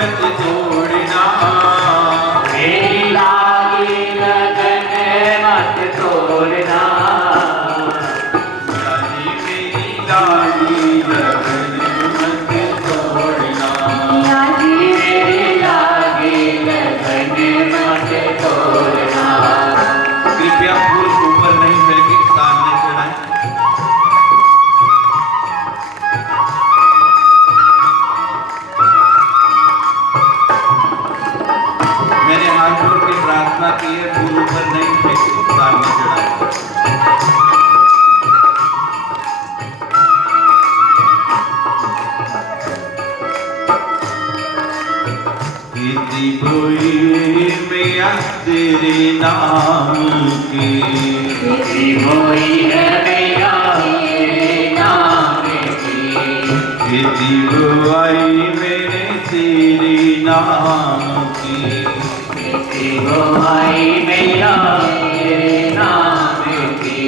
मत तोड़ना, मेरी लागी लगन मत तोड़ना, मेरी लागी लगन मत तोड़ना, मेरी लागी लगन मत तोड़ना। कृपया फूल ऊपर नहीं फेंके, सामने चढ़ाएं। मैंने हाथ जोड़ के प्रार्थना की है, फूल ऊपर नहीं फेंके, सामने चढ़ाएं। खेती बोई मैया तेरे नाम की, खेती बोई है मैया तेरे नाम की, खेती बोई मैंने तेरे नाम की, खेती बोई मैया तेरे नाम की,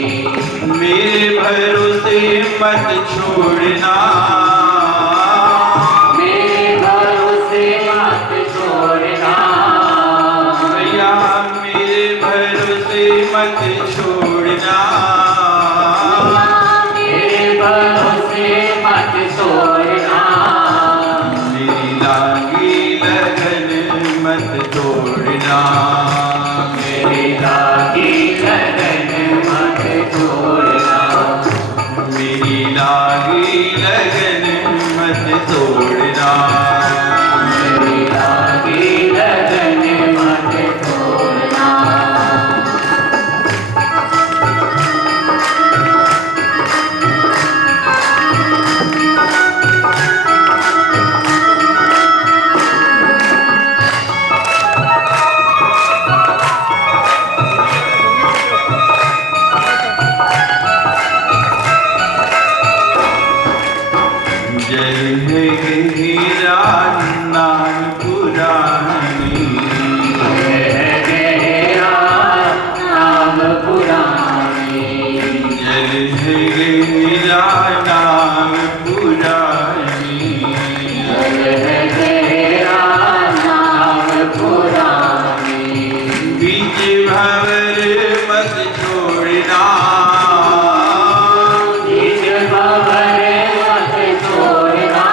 मेरे भरोसे मत छोड़ना, मेरे भरोसे मत छोड़ना, मैया मेरे भरोसे मत छोड़ना, मेरे भरोसे मत छोड़ना, मेरी लागी लगन मत तोड़ना, मेरी लागी लगन मत तोड़ना, मेरी लागी लगन मत तोड़ना, मेरी लागी लगन मत तोड़ना। जय है हीरा नाम पुरानी, नाम पुरानी, जय है हीरा नाम पुरानी, तेरा नाम पुरानी, बीच भंवर मत छोड़ना, बीच भंवर मत छोड़ना,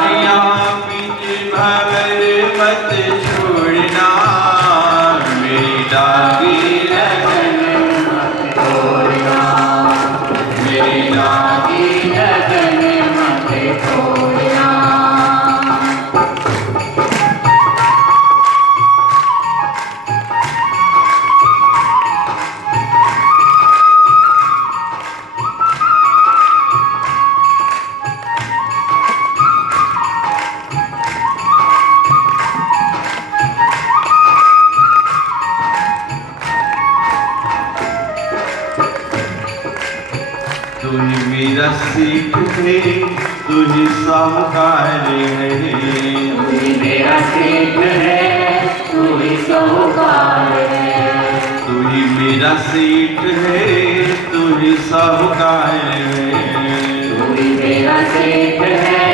मैया बीच भंवर मत छोड़ना, मेरी लागी लगन मत तोड़ना, मेरी लागी लगन मत तोड़ना। तू ही मेरा सीख है, तू ही साहूकार है, तू ही मेरा सेठ है, तू ही साहूकार है, तू ही मेरा सीख है, तू ही साहूकार है, तू ही मेरा सेठ है,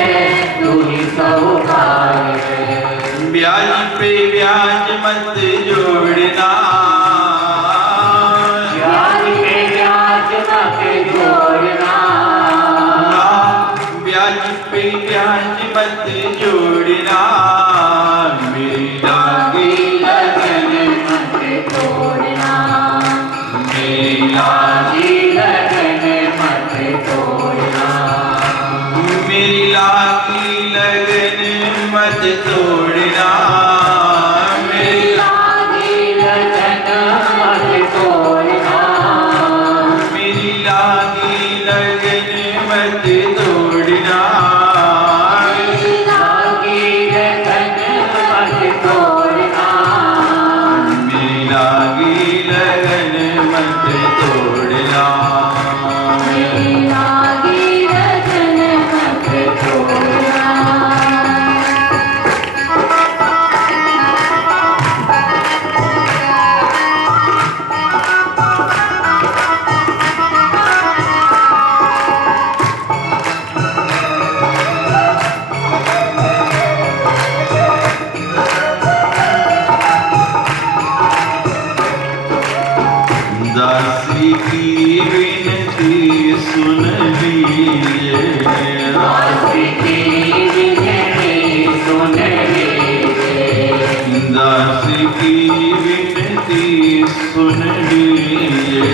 तू ही साहूकार है, ब्याज पे ब्याज मत जोड़ना, ब्याज पे ब्याज मत जोड़ना, ब्याज पे ब्याज मत जोड़ना, मेरी लागी लगन मत तोड़ना, मेरी लागी लगन मत तोड़ना, मेरी लागी लगन मत तोड़ना, मेरी लागी लगन मत तोड़ना, मेरी लागी लगन मत तोड़ना, लागी लगन मत तोड़ना, मेरी लागी लगन मत तोड़ना, लागी लगन मत तोड़ना। सुन लीजिए।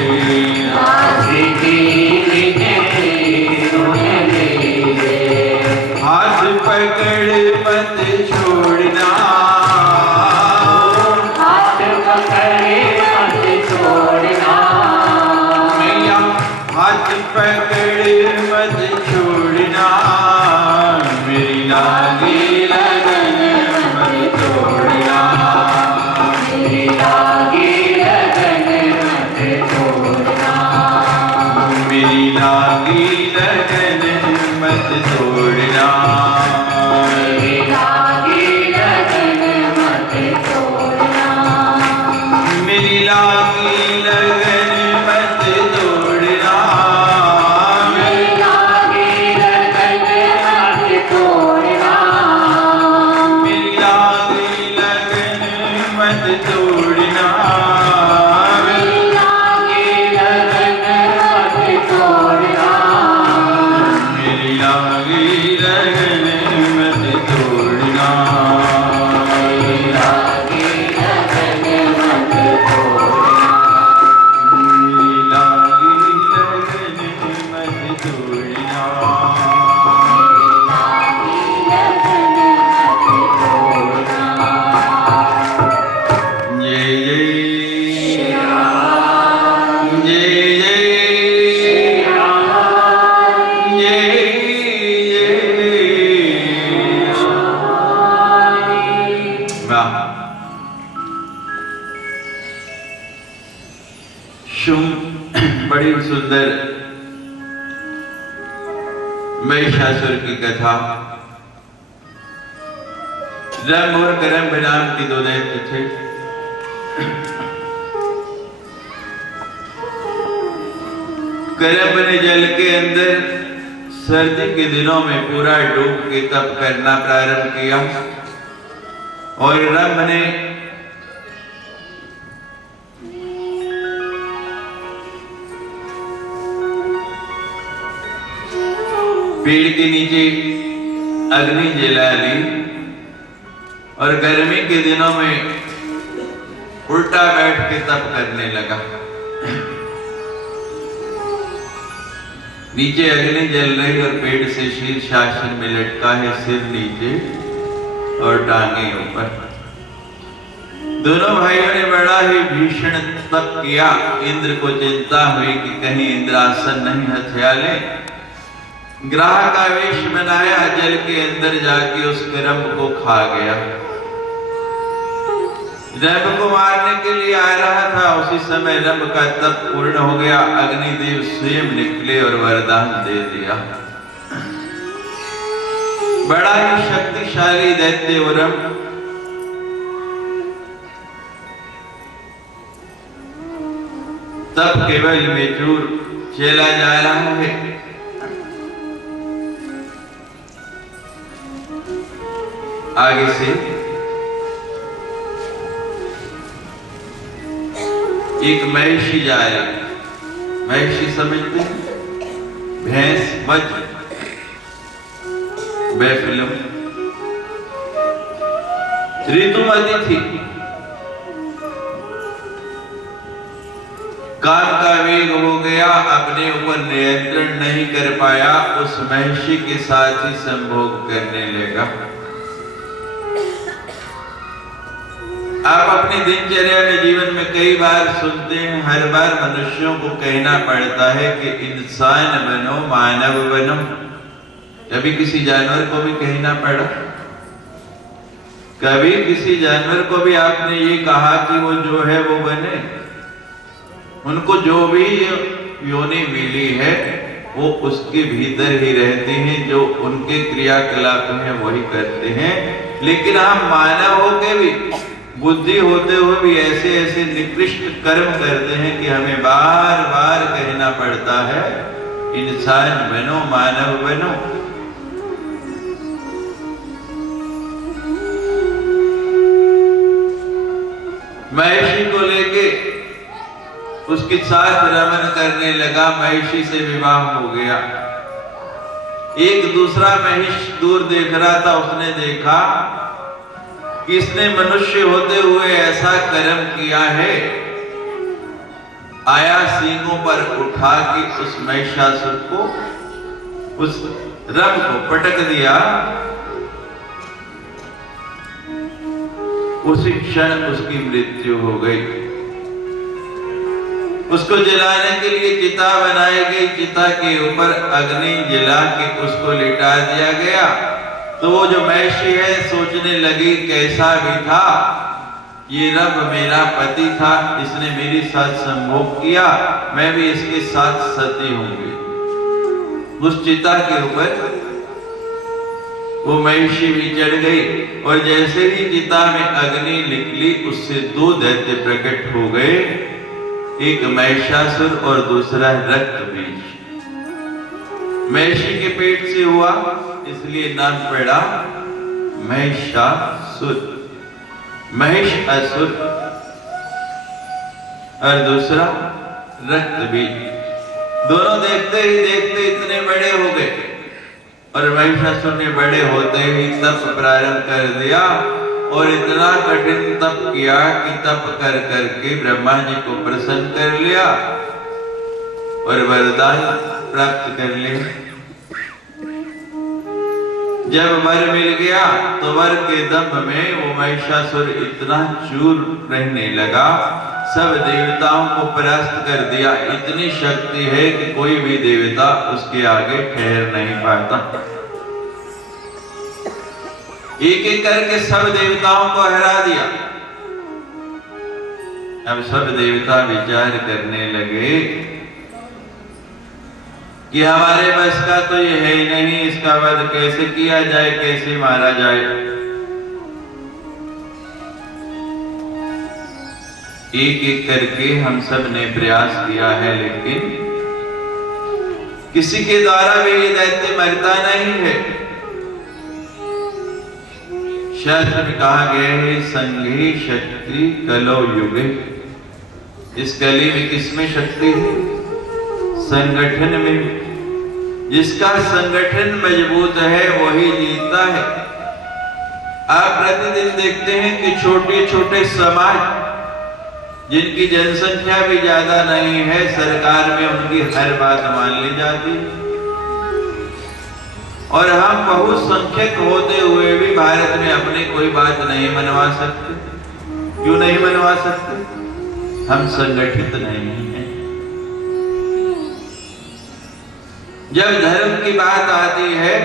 दासी की विनती सुन लीजिए। हाथ पकड़ मत छोड़ना, हाथ पकड़े मत छोड़ना। मैया हाथ पकड़ मत छोड़ना, मेरी लागी लगन मत तोड़ना। मेरी लागी लगन मत छोड़ना। मेरी लागी लगन मत तोड़ना। मेरी लागी लगन मत छोड़ना। मेरी लागी लगन मत तोड़ना। मेरी लागी लगन मत छोड़ना। मेरी लागी लगन मत तोड़ना। मेरी लागी लगन मत छोड़ना। मेरी लागी लगन मत तोड़ना। मेरी लागी लगन मत छोड़ना। मेरी लागी लगन मत तोड़ना। लागी लगन मत छोड़ना। जय जय श्री राम, जय जय श्री राम, जय जय। वाह। बड़ी सुंदर महिषासुर की कथा। रंभ और करम्भ नाम के दो दैत्य थे। करम्भ ने जल के अंदर सर्दी के दिनों में पूरा डूब के तप करना प्रारंभ किया और रंभ ने पेड़ के नीचे अग्नि जला ली और गर्मी के दिनों में उल्टा बैठ के तप करने लगा। नीचे अग्नि जल रही और पेड़ से शीर्षासन में लटका है, सिर नीचे और टांगे ऊपर। दोनों भाइयों ने बड़ा ही भीषण तप किया। इंद्र को चिंता हुई कि कहीं इंद्रासन नहीं हथिया ले। ग्राह का वेश बनाया, जल के अंदर जाके उस करम्भ को खा गया। रंभ को मारने के लिए आ रहा था, उसी समय रंभ का तप पूर्ण हो गया। अग्निदेव स्वयं निकले और वरदान दे दिया। बड़ा ही शक्तिशाली दैत्य वो रंभ। तप केवल में चूर चला जा रहा है। आगे से एक महिषी जा रही। महिषी समझते हैं? भैंस, बज, बेफिल्म। ऋतुमती थी। काम का वेग हो गया, अपने ऊपर नियंत्रण नहीं कर पाया, उस महिषी के साथ ही संभोग करने लगा। आप अपनी दिनचर्या में जीवन में कई बार सुनते हैं, हर बार मनुष्यों को कहना पड़ता है कि इंसान बनो, मानव बनो। कभी किसी जानवर को भी कहना पड़ा? कभी किसी जानवर को भी आपने ये कहा कि वो जो है वो बने? उनको जो भी योनि मिली है वो उसके भीतर ही रहते हैं, जो उनके क्रियाकलाप हैं वही करते हैं। लेकिन हम मानव होके भी, बुद्धि होते हुए भी ऐसे ऐसे निकृष्ट कर्म करते हैं कि हमें बार बार कहना पड़ता है इंसान बनो, मानव बनो। महिषी को लेके उसके साथ रमन करने लगा। महिषी से विवाह हो गया। एक दूसरा महिष दूर देख रहा था, उसने देखा कि इसने मनुष्य होते हुए ऐसा कर्म किया है आया, सींगों पर उठा के उस महिषासुर को, उस रब को पटक दिया। उसी क्षण उसकी मृत्यु हो गई। उसको जलाने के लिए चिता बनाई गई, चिता के ऊपर अग्नि जला के उसको लिटा दिया गया। तो वो जो महिषी है सोचने लगी कैसा भी था, ये रब मेरा पति था, इसने मेरे साथ संभोग किया, मैं भी इसके साथ सती होंगी। उस चिता के ऊपर वो महिषी भी चढ़ गई और जैसे ही चिता में अग्नि निकली उससे दो दैत्य प्रकट हो गए, एक महिषासुर और दूसरा रक्तबीज। महिषी के पेट से हुआ इसलिए नाम पड़ा महिषासुर, महिषासुर, और दूसरा रक्तबीज। दोनों देखते ही देखते इतने बड़े हो गए और महिषासुर ने बड़े होते ही तप प्रारंभ कर दिया और इतना कठिन तप किया कि तप कर करके ब्रह्मा जी को प्रसन्न कर लिया और वरदान प्राप्त कर लिया। जब वर मिल गया तो वर के दम में वो महिषासुर इतना चूर रहने लगा, सब देवताओं को परास्त कर दिया। इतनी शक्ति है कि कोई भी देवता उसके आगे ठहर नहीं पाता। एक एक करके सब देवताओं को हरा दिया। अब सब देवता विचार करने लगे कि हमारे बस का तो ये है ही नहीं, इसका वध कैसे किया जाए, कैसे मारा जाए। एक एक करके हम सब ने प्रयास किया है, लेकिन किसी के द्वारा भी ये दैत्य मरता नहीं है। शास्त्र में कहा गया है संघे शक्ति कलो युगे। इस कली में किसमें शक्ति है? संगठन में। जिसका संगठन मजबूत है वही जीतता है। आप प्रतिदिन देखते हैं कि छोटे छोटे समाज जिनकी जनसंख्या भी ज्यादा नहीं है, सरकार में उनकी हर बात मान ली जाती है। और हम बहुसंख्यक होते हुए भी भारत में अपनी कोई बात नहीं मनवा सकते। क्यों नहीं मनवा सकते? हम संगठित नहीं हैं। जब धर्म की बात आती है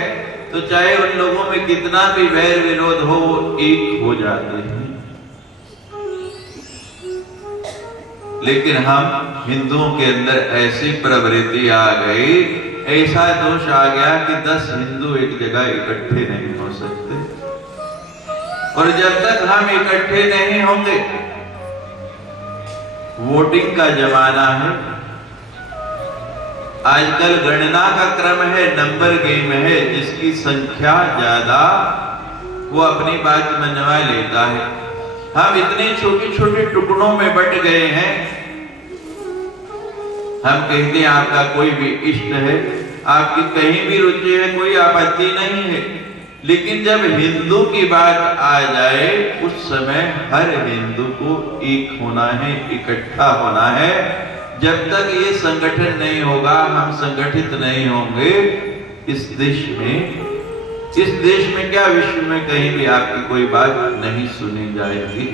तो चाहे उन लोगों में कितना भी वैर विरोध हो, वो एक हो जाते हैं। लेकिन हम हिंदुओं के अंदर ऐसी प्रवृत्ति आ गई, ऐसा दोष आ गया कि 10 हिंदू एक जगह इकट्ठे नहीं हो सकते। और जब तक हम इकट्ठे नहीं होंगे, वोटिंग का जमाना है, आजकल गणना का क्रम है, नंबर गेम है, जिसकी संख्या ज्यादा वो अपनी बात मनवा लेता है। हम इतने छोटे छोटे टुकड़ों में बट गए हैं। हम कहते हैं आपका कोई भी इष्ट है, आपकी कहीं भी रुचि है, कोई आपत्ति नहीं है, लेकिन जब हिंदू की बात आ जाए उस समय हर हिंदू को एक होना है, इकट्ठा होना है। जब तक ये संगठन नहीं होगा, हम संगठित नहीं होंगे, इस देश में क्या विश्व में कहीं भी आपकी कोई बात नहीं सुनी जाएगी।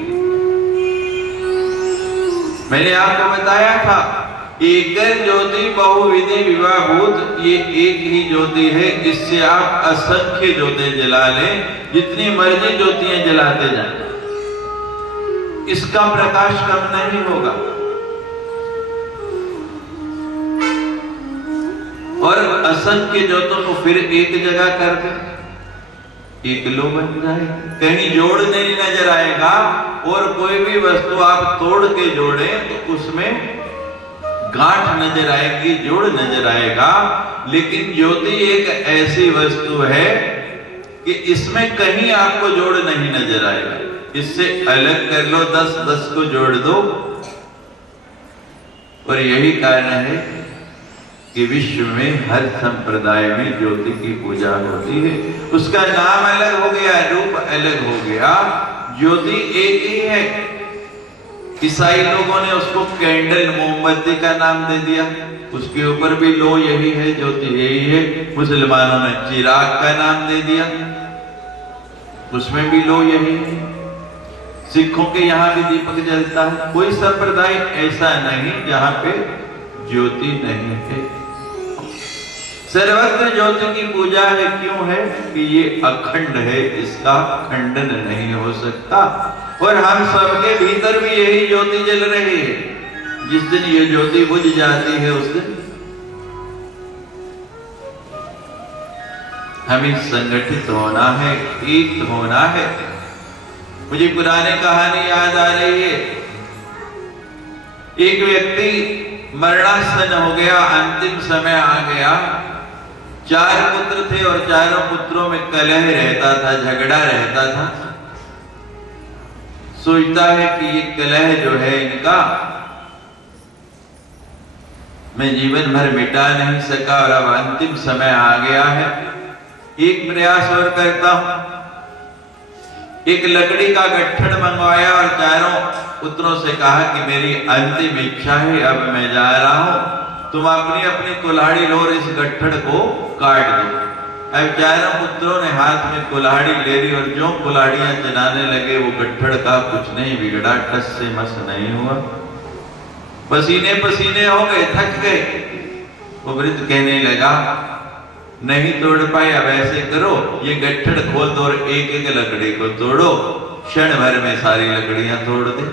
मैंने आपको बताया था, एक ज्योति बहुविधि विवाहभूत, ये एक ही ज्योति है। इससे आप असंख्य ज्योति जला लें, जितनी मर्जी ज्योतियां जलाते जाएं, इसका प्रकाश कम नहीं होगा। और असंख्य ज्योतों को फिर एक जगह कर दे, एक लो बन जाए, कहीं जोड़ नहीं नजर आएगा। और कोई भी वस्तु आप तोड़ के जोड़ें तो उसमें गांठ नजर आएगी, जोड़ नजर आएगा। लेकिन ज्योति एक ऐसी वस्तु है कि इसमें कहीं आपको जोड़ नहीं नजर आएगा। इससे अलग कर लो, 10 को जोड़ दो। और यही कारण है कि विश्व में हर संप्रदाय में ज्योति की पूजा होती है। उसका नाम अलग हो गया, रूप अलग हो गया, ज्योति एक ही है। ईसाई लोगों ने उसको कैंडल, मोमबत्ती का नाम दे दिया, उसके ऊपर भी लो यही है, ज्योति यही है। मुसलमानों ने चिराग का नाम दे दिया, उसमें भी लो यही है। सिखों के यहाँ भी दीपक जलता है। कोई संप्रदाय ऐसा नहीं जहां पे ज्योति नहीं है। सर्वत्र ज्योति की पूजा है। क्यों है? कि ये अखंड है, इसका खंडन नहीं हो सकता। और हम सबके भीतर भी यही ज्योति जल रही है। जिस दिन ये ज्योति बुझ जाती है उस दिन हमें संगठित होना है, एक होना है। मुझे पुरानी कहानी याद आ रही है। एक व्यक्ति मरणासन हो गया, अंतिम समय आ गया। 4 पुत्र थे और चारों पुत्रों में कलह रहता था, झगड़ा रहता था। सोचता है कि ये कलह जो है इनका मैं जीवन भर मिटा नहीं सका और अब अंतिम समय आ गया है। एक प्रयास और करता हूं। एक लकड़ी का गट्ठड़ मंगवाया और चारों पुत्रों से कहा कि मेरी अंतिम इच्छा है, अब मैं जा रहा हूं, तुम अपनी अपनी कुल्हाड़ी लो और इस गट्ठड़ को काट दो। अब चारों पुत्रों ने हाथ में कुल्हाड़ी ले ली और जो कुल्हाड़ियां चलाने लगे वो गट्ठड़ का कुछ नहीं बिगड़ा, टस से मस नहीं हुआ। पसीने पसीने हो गए, थक गए। वो वृद्ध कहने लगा, नहीं तोड़ पाए, अब ऐसे करो, ये गट्ठड़ खोल दो और एक एक लकड़ी को तोड़ो, क्षण भर में सारी लकड़ियां तोड़ दे।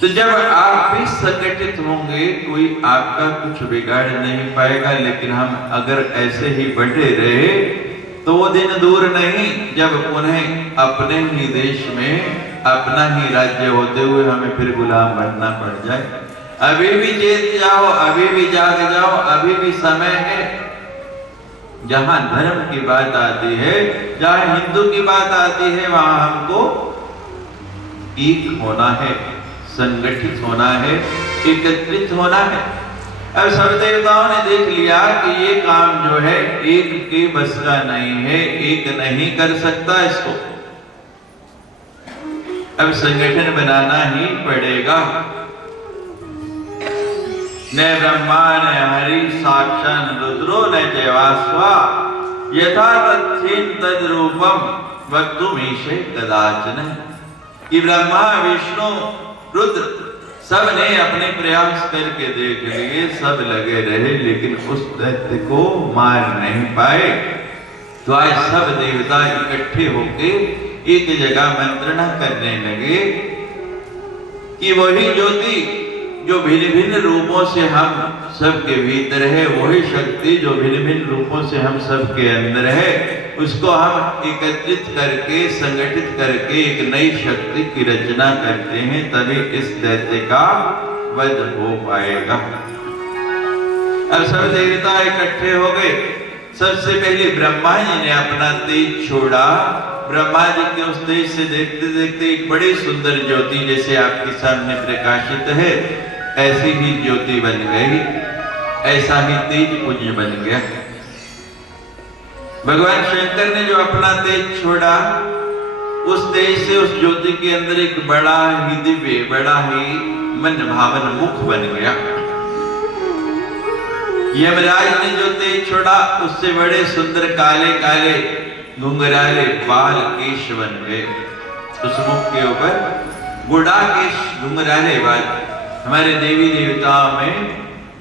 तो जब आप भी संगठित होंगे कोई आपका कुछ बिगाड़ नहीं पाएगा। लेकिन हम अगर ऐसे ही बढ़े रहे तो वो दिन दूर नहीं जब उन्हें अपने ही देश में अपना ही राज्य होते हुए हमें फिर गुलाम बनना पड़ जाए। अभी भी चेत जाओ, अभी भी जाग जाओ, अभी भी समय है। जहां धर्म की बात आती है, जहां हिंदू की बात आती है, वहां हमको एक होना है, संगठित होना है, एकत्रित होना है। अब सब देवताओं ने देख लिया कि ये काम जो है एक के बस का नहीं है, एक नहीं कर सकता इसको। अब संगठन बनाना ही पड़ेगा। न ब्रह्मा न हरि साक्षात् रुद्रो न चैवास्वा यथा तथ्येन तद्रूपम वक्तुमीशे कदाचन। कि ब्रह्मा विष्णु रुद्र सब ने अपने प्रयास करके देख लिए, सब लगे रहे, लेकिन उस दैत्य को मार नहीं पाए। तो आज सब देवता इकट्ठे होके एक जगह मंत्रणा करने लगे कि वही ज्योति जो भिन्न भिन्न रूपों से हम सबके भीतर है, वही शक्ति जो भिन्न भिन्न रूपों से हम सबके अंदर है, उसको हम एकत्रित करके संगठित करके एक नई शक्ति की रचना करते हैं, तभी इस दैत्य का वध हो पाएगा। अब सब देवता इकट्ठे हो गए। सबसे पहले ब्रह्मा जी ने अपना तेज छोड़ा। ब्रह्मा जी के उस तेज से देखते देखते एक बड़ी सुंदर ज्योति जैसे आपके सामने प्रकाशित है, ऐसी ही ज्योति बन गई, ऐसा ही तेज पुंज बन गया। भगवान शंकर ने जो अपना तेज छोड़ा, उस तेज से उस ज्योति के अंदर एक बड़ा ही दिव्य, बड़ा ही मन भावन मुख बन गया। यमराज ने जो तेज छोड़ा, उससे बड़े सुंदर काले काले घुंघराले बाल केश बन गए। उस मुख के ऊपर गुड़ा केश, घुंघराले बाल। हमारे देवी देवताओं में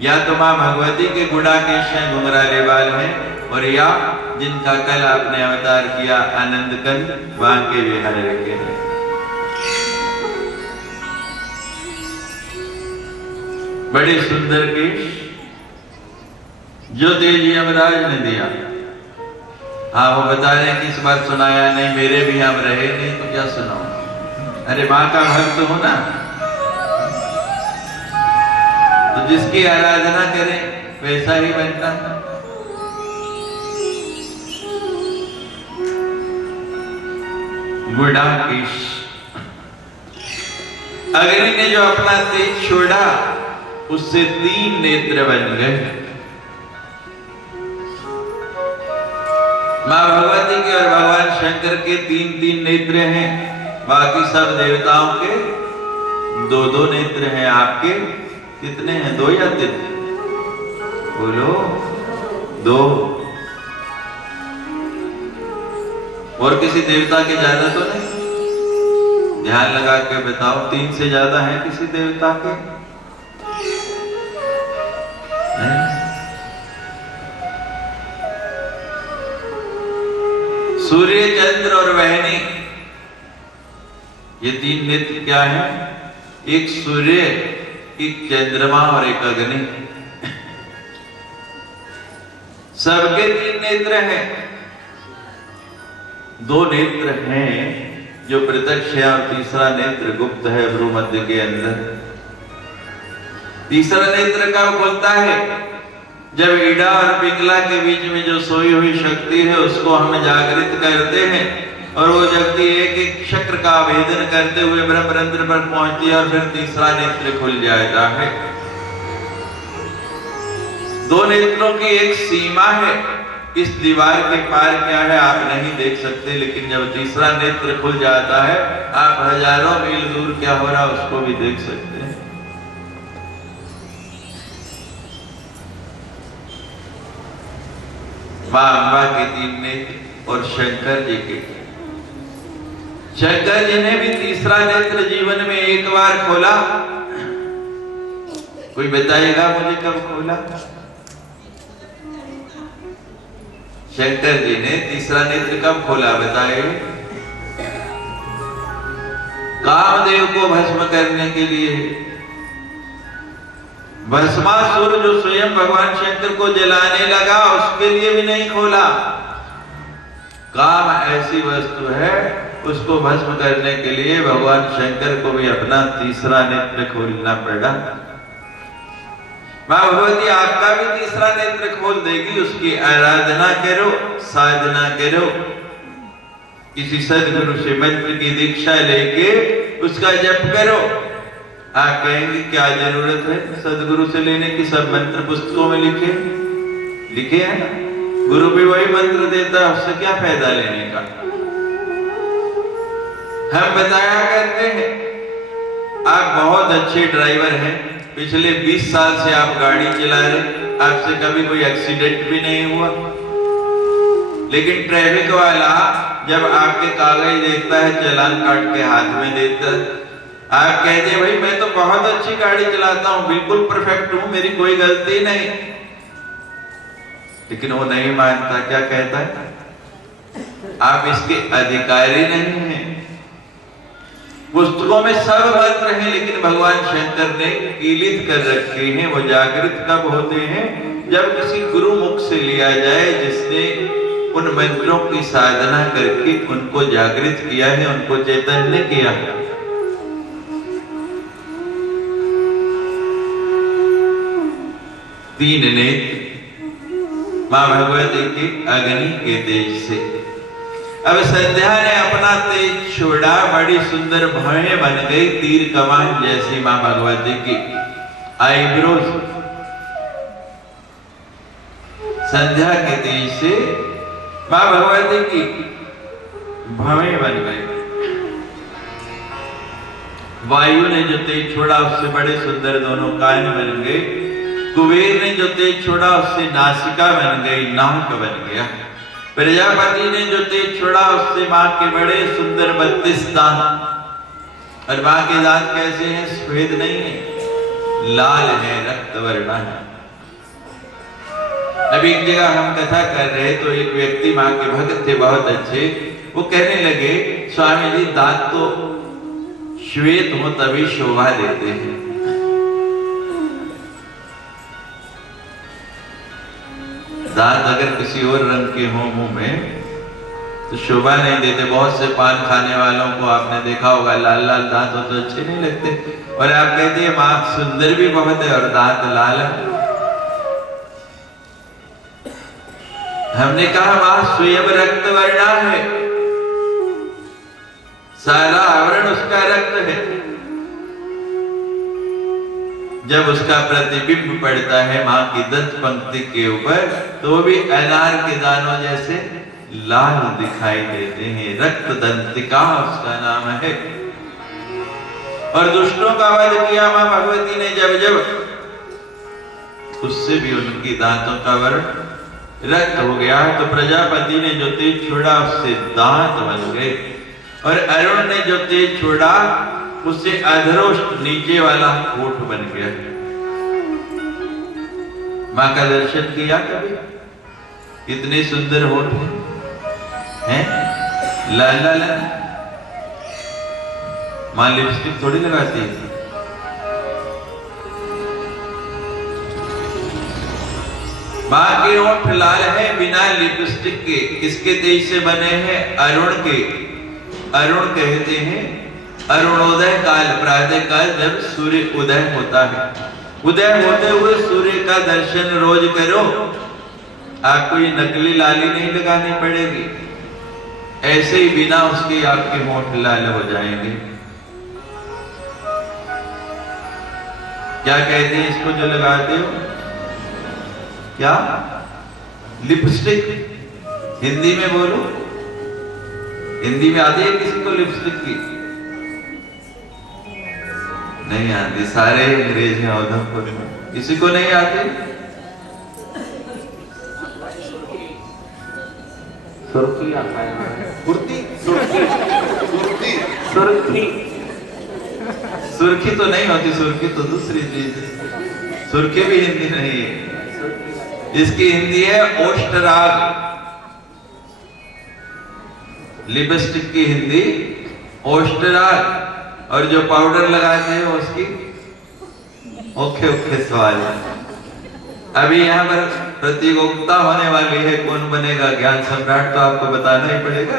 या तो मां भगवती के गुड़ा केश हैं, घुंघराले बाल हैं, और या जिनका कल आपने अवतार किया आनंद कंद, वहां के विहार रखे हैं। बड़े सुंदर केश जो तेज यमराज ने दिया। हाँ, वो बता रहे हैं कि इस बार सुनाया नहीं, मेरे भी हम रहे नहीं तो क्या सुनाऊं। अरे मां का भक्त हो ना, तो जिसकी आराधना करें वैसा ही बनता है। गुडाकेश। अग्नि ने जो अपना तेज छोड़ा, उससे 3 नेत्र बन गए। मां भगवती के और भगवान शंकर के 3-3 नेत्र हैं। बाकी सब देवताओं के दो दो नेत्र हैं, आपके कितने हैं, 2 या 3? बोलो 2। और किसी देवता के ज्यादा तो नहीं? ध्यान लगा के बताओ, 3 से ज्यादा है किसी देवता के? नहीं? सूर्य, चंद्र और वहनी, ये 3 नेत्र क्या है? एक सूर्य, एक चंद्रमा और एक अग्नि। सबके 3 नेत्र हैं। 2 नेत्र हैं जो प्रत्यक्ष है और तीसरा नेत्र गुप्त है भ्रूमध्य के अंदर। तीसरा नेत्र कब खुलता है? जब ईड़ा और पिंगला के बीच में जो सोई हुई शक्ति है उसको हम जागृत करते हैं और वो शक्ति एक एक चक्र का भेदन करते हुए ब्रह्मरंध्र पर पहुंचती है और फिर तीसरा नेत्र खुल जाता है। 2 नेत्रों की एक सीमा है, इस दीवार के पार क्या है आप नहीं देख सकते, लेकिन जब तीसरा नेत्र खुल जाता है आप हजारों मील दूर क्या हो रहा उसको भी देख सकते हैं। मां अम्बा के 3 नेत्र और शंकर जी के। शंकर जी ने भी तीसरा नेत्र जीवन में एक बार खोला। कोई बताएगा मुझे कब खोला? शंकर जी ने तीसरा नेत्र कब खोला बताए? कामदेव को भस्म करने के लिए। भस्मासुर जो स्वयं भगवान शंकर को जलाने लगा उसके लिए भी नहीं खोला। काम ऐसी वस्तु है, उसको भस्म करने के लिए भगवान शंकर को भी अपना तीसरा नेत्र खोलना पड़ा। मां भगवती आपका भी तीसरा नेत्र खोल देगी। उसकी आराधना करो, साधना करो, किसी सदगुरु से मंत्र की दीक्षा लेके उसका जप करो। आप कहेंगे क्या जरूरत है सदगुरु से लेने की? सब मंत्र पुस्तकों में लिखे हैं ना। गुरु भी वही मंत्र देता है, उससे क्या फायदा लेने का? हम बताया करते हैं आप बहुत अच्छे ड्राइवर हैं, पिछले 20 साल से आप गाड़ी चला रहे, आपसे कभी कोई एक्सीडेंट भी नहीं हुआ, लेकिन ट्रैफिक वाला जब आपके कागज देखता है चालान काट के हाथ में देता है। आप कहते हैं भाई मैं तो बहुत अच्छी गाड़ी चलाता हूं, बिल्कुल परफेक्ट हूं, मेरी कोई गलती नहीं, लेकिन वो नहीं मानता। क्या कहता है? आप इसके अधिकारी नहीं हैं। पुस्तकों में सब मंत्र हैं, लेकिन भगवान शंकर ने कीलित कर रखे हैं। वो जागृत कब होते हैं? जब किसी गुरु मुख से लिया जाए जिसने उन मंत्रों की साधना करके उनको जागृत किया है, उनको चैतन्य किया है। तीन नेत्र मां भगवती के अग्नि के तेज से। अब संध्या ने अपना तेज छोड़ा, बड़ी सुंदर भवें बन गई, तीर कमान जैसी मां भगवती की आईब्रोज। संध्या के तेज से मां भगवती की भवें बन गई। वायु ने जो तेज छोड़ा उससे बड़े सुंदर दोनों कान बन गए। कुबेर ने जो तेज छोड़ा उससे नासिका बन गई, नाक बन गया। प्रजापति ने जो तेज छोड़ा उससे मां के बड़े सुंदर 32 दांत। और मां के दांत कैसे हैं? सफेद नहीं है, लाल है, रक्त वर्ण है। अब एक जगह हम कथा कर रहे तो एक व्यक्ति मां के भक्त थे बहुत अच्छे, वो कहने लगे स्वामी जी दांत तो श्वेत हो तभी शोभा देते हैं। दांत अगर किसी और रंग के हो मुंह में तो शोभा नहीं देते। बहुत से पान खाने वालों को आपने देखा होगा लाल लाल दांत हो तो अच्छे नहीं लगते, और आप कहते हैं मां सुंदर भी बहुत है और दांत लाल है। हमने कहा मां स्वयं रक्त वर्णा है, सारा आवरण उसका रक्त है। जब उसका प्रतिबिंब पड़ता है मां की दंत पंक्ति के ऊपर तो वो भी अनार के दानों जैसे लाल दिखाई देते हैं। रक्त दंतिका उसका नाम है। और दुष्टों का वध किया मां भगवती ने जब जब, उससे भी उनकी दांतों का वर्ण रक्त हो गया। तो प्रजापति ने जो तेज छोड़ा उससे दांत बन गए, और अरुण ने जो तेज छोड़ा उससे अधरोष्ट नीचे वाला होठ बन गया। मां का दर्शन किया कभी? कितने सुंदर होठ हैं, लाल लाल। मां लिपस्टिक थोड़ी लगाती है। मां के होठ लाल है बिना लिपस्टिक के। किसके तेज से बने हैं? अरुण के। अरुण कहते हैं अरुणोदय काल, प्रातः काल जब सूर्य उदय होता है। उदय होते हुए सूर्य का दर्शन रोज करो, आपको ये नकली लाली नहीं लगानी पड़ेगी। ऐसे ही बिना उसके आपके होठ लाल हो जाएंगे। क्या कहते हैं इसको जो लगाते हो? क्या? लिपस्टिक। हिंदी में बोलो। हिंदी में आती है किसी को लिपस्टिक की? नहीं आती। सारे अंग्रेज हैं उधमपुर में। किसी को नहीं आती? सुर्खी आता है। सुर्खी सुर्खी तो नहीं होती। सुर्खी तो दूसरी चीज है। सुर्खी भी हिंदी नहीं है। इसकी हिंदी है ओष्ठराग। लिपस्टिक की हिंदी ओष्ठराग। और जो पाउडर लगाते हैं उसकी ओखे ओखे सवाल है। अभी यहाँ पर प्रतियोगिता होने वाली है, कौन बनेगा ज्ञान सम्राट, तो आपको बताना ही पड़ेगा।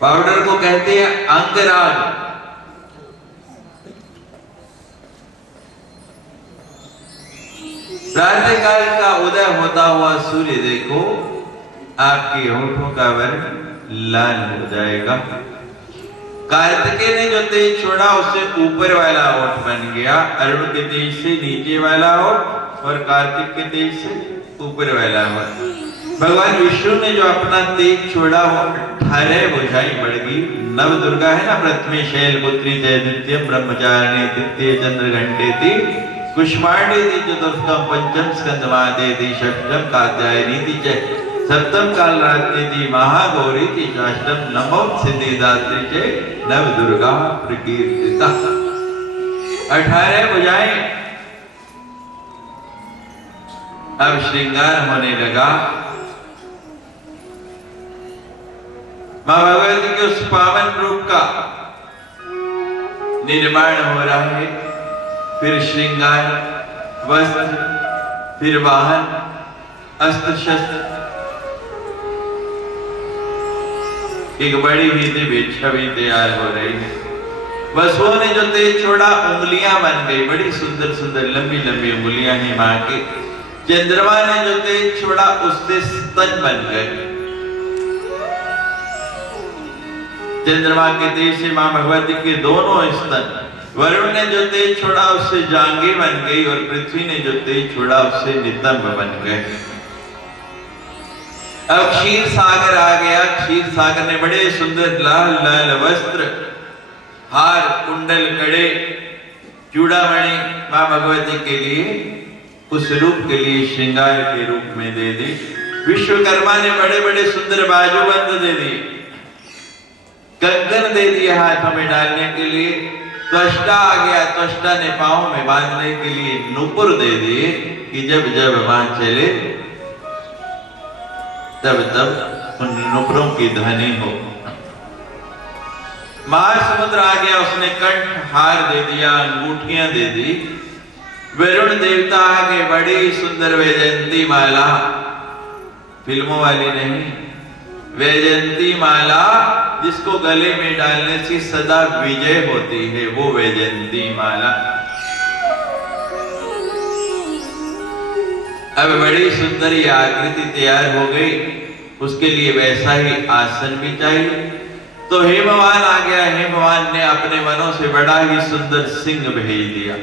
पाउडर को कहते हैं अंगराग। प्रातःकाल का उदय होता हुआ सूर्य देखो, आपके होठों का वर्ण लाल हो जाएगा। कार्तिकेय ने जो तेज छोड़ा उससे ऊपर वाला होठ बन गया। अरुण के तेज से नीचे वाला होठ, और कार्तिक के तेज से ऊपर वाला होठ। भगवान विष्णु ने जो अपना तेज छोड़ा वो 18 भुजाएं बढ़ गई। नव दुर्गा है ना, प्रथमे शैलपुत्री जयदित्यम ब्रह्मचारिणी तृतीय चंद्रघंटेति कुष्मांडेति चतुर्थम पंचम स्कंदमादेति षष्ठम कात्यायनीति च सप्तम कालरात्रि महागौरी की अष्टम नमो सिद्धिदात्री चे नव दुर्गा प्रकीर्तिता। 18 भुजाएं। अब श्रृंगार होने लगा। मां भगवती के उस पावन रूप का निर्माण हो रहा है। फिर श्रृंगार, वस्त्र, फिर वाहन, अस्त्र शस्त्र, एक बड़ी ही दिव्य छवि तैयार हो रही है। वसुओं ने जो तेज छोड़ा उंगलियां बन गई, बड़ी सुंदर सुंदर लंबी लंबी उंगलियां हैं मां की। चंद्रमा ने जो तेज छोड़ा उससे स्तन बन गए। चंद्रमा के तेज से मां भगवती के दोनों स्तन। वरुण ने जो तेज छोड़ा उससे जांघें बन गई, और पृथ्वी ने जो तेज छोड़ा उससे नितंब बन गए। अब क्षीर सागर आ गया। क्षीर सागर ने बड़े सुंदर लाल लाल वस्त्र, हार, कुंडल, कड़े, चूड़ामणि मां भगवती के लिए, उस रूप के लिए श्रृंगार के रूप में दे दी। विश्वकर्मा ने बड़े बड़े सुंदर बाजूबंद दे दिए, कंगन दे दिए हाथों में डालने के लिए। त्वष्टा आ गया। त्वष्टा ने पांव में बांधने के लिए नुपुर दे दिए कि जब जब मां चले तब तब उन नुपुरों की ध्वनि हो। महासमुद्र आ गया। उसने कंठ हार दे दिया, अंगूठियां दे दी। वरुण देवता आ गए। बड़ी सुंदर वैजयंती माला, फिल्मों वाली नहीं, वैजयंती माला जिसको गले में डालने से सदा विजय होती है, वो वैजयंती माला। अब बड़ी सुंदर ये आकृति तैयार हो गई। उसके लिए वैसा ही आसन भी चाहिए। तो हेमवान आ गया। हेमवान ने अपने वनों से बड़ा ही सुंदर सिंह भेज दिया।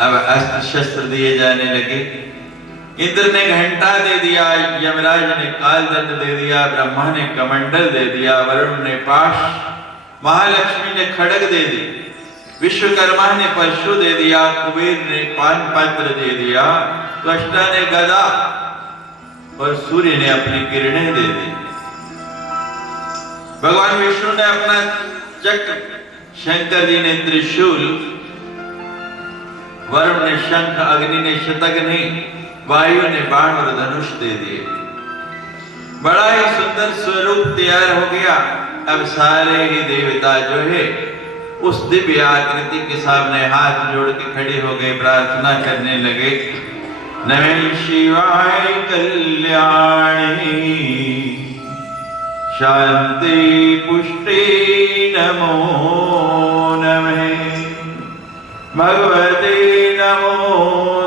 अब अस्त्र शस्त्र दिए जाने लगे। इंद्र ने घंटा दे दिया, यमराज ने कालदंड दे दिया, ब्रह्मा ने कमंडल दे दिया, वरुण ने पाश, महालक्ष्मी ने खड़ग दे दी, विश्वकर्मा ने परशु दे दिया, कुबेर ने पान पात्र दे दिया, त्वष्टा ने गदा और सूर्य ने अपनी किरणें दे दी। भगवान विष्णु ने अपना चक्र, शंकर जी ने त्रिशूल, वरुण ने शंख, अग्नि ने शतघ्नि, वायु ने बाण और धनुष दे दिए। बड़ा ही सुंदर स्वरूप तैयार हो गया। अब सारे ही देवता जो है उस दिव्य आकृति के सामने हाथ जोड़ के खड़े हो गए, प्रार्थना करने लगे, नमः शिवाय कल्याणी शांति पुष्टि नमो नमः भगवते नमो